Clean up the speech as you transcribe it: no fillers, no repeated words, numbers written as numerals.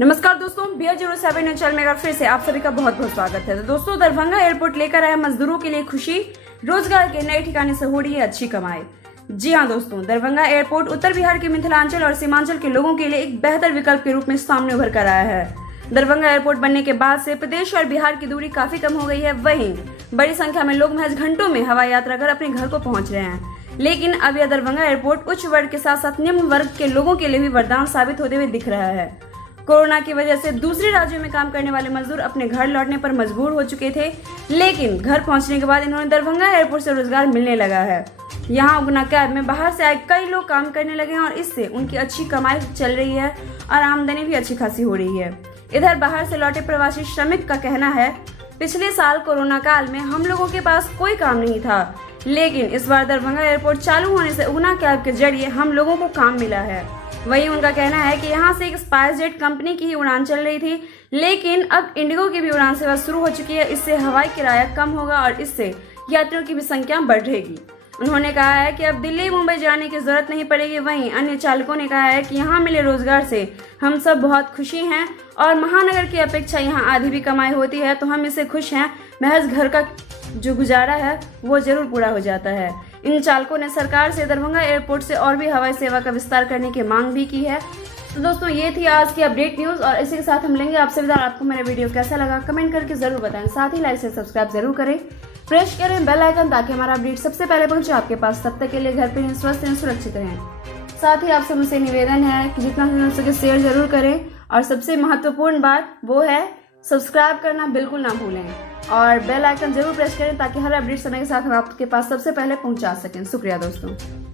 नमस्कार दोस्तों, BR07 news channel में फिर से आप सभी का बहुत बहुत स्वागत है। तो दोस्तों, दरभंगा एयरपोर्ट लेकर आया मजदूरों के लिए खुशी, रोजगार के नए ठिकाने से हो रही है अच्छी कमाई। जी हां दोस्तों, दरभंगा एयरपोर्ट उत्तर बिहार के मिथिलांचल और सीमांचल के लोगों के लिए एक बेहतर विकल्प के रूप में सामने उभर कर आया है। दरभंगा एयरपोर्ट बनने के बाद से प्रदेश और बिहार की दूरी काफी कम हो गई है। वहीं बड़ी संख्या में लोग महज घंटों में हवाई यात्रा कर अपने घर को पहुंच रहे हैं। लेकिन अब यह दरभंगा एयरपोर्ट उच्च वर्ग के साथ साथ निम्न वर्ग के लोगों के लिए भी वरदान साबित होते हुए दिख रहा है। कोरोना की वजह से दूसरे राज्यों में काम करने वाले मजदूर अपने घर लौटने पर मजबूर हो चुके थे, लेकिन घर पहुंचने के बाद इन्होंने दरभंगा एयरपोर्ट से रोजगार मिलने लगा है। यहाँ उगना कैब में बाहर से आए कई लोग काम करने लगे हैं और इससे उनकी अच्छी कमाई चल रही है और आमदनी भी अच्छी खासी हो रही है। इधर बाहर से लौटे प्रवासी श्रमिक का कहना है, पिछले साल कोरोना काल में हम लोगों के पास कोई काम नहीं था, लेकिन इस बार दरभंगा एयरपोर्ट चालू होने से उगना कैब के जरिए हम लोगों को काम मिला है। वहीं उनका कहना है कि यहाँ से एक स्पाइसजेट कंपनी की ही उड़ान चल रही थी, लेकिन अब इंडिगो की भी उड़ान सेवा शुरू हो चुकी है। इससे हवाई किराया कम होगा और इससे यात्रियों की भी संख्या बढ़ेगी। उन्होंने कहा है कि अब दिल्ली मुंबई जाने की जरूरत नहीं पड़ेगी। वहीं अन्य चालकों ने कहा है कि यहाँ मिले रोजगार से हम सब बहुत खुशी हैं और महानगर की अपेक्षा यहाँ आधी भी कमाई होती है तो हम इससे खुश हैं। महज घर का जो गुजारा है वो जरूर पूरा हो जाता है। इन चालकों ने सरकार से दरभंगा एयरपोर्ट से और भी हवाई सेवा का विस्तार करने की मांग भी की है। तो दोस्तों, ये थी आज की अपडेट न्यूज और इसी के साथ हम लेंगे आपसे विदा। आपको मेरा वीडियो कैसा लगा कमेंट करके जरूर बताएं। साथ ही लाइक से सब्सक्राइब जरूर करें, प्रेस करें बेल आइकन ताकि हमारा अपडेट सबसे पहले पहुंचे आपके पास। तब तक के लिए घर पे रहें, स्वस्थ रहें, सुरक्षित रहें। साथ ही आपसे मुझसे निवेदन है कि जितना हो सके शेयर जरूर करें और सबसे महत्वपूर्ण बात वो है सब्सक्राइब करना बिल्कुल ना भूलें और बेल आइकन जरूर प्रेस करें ताकि हर अपडेट समय के साथ हम आपके पास सबसे पहले पहुंचा सकें। शुक्रिया दोस्तों।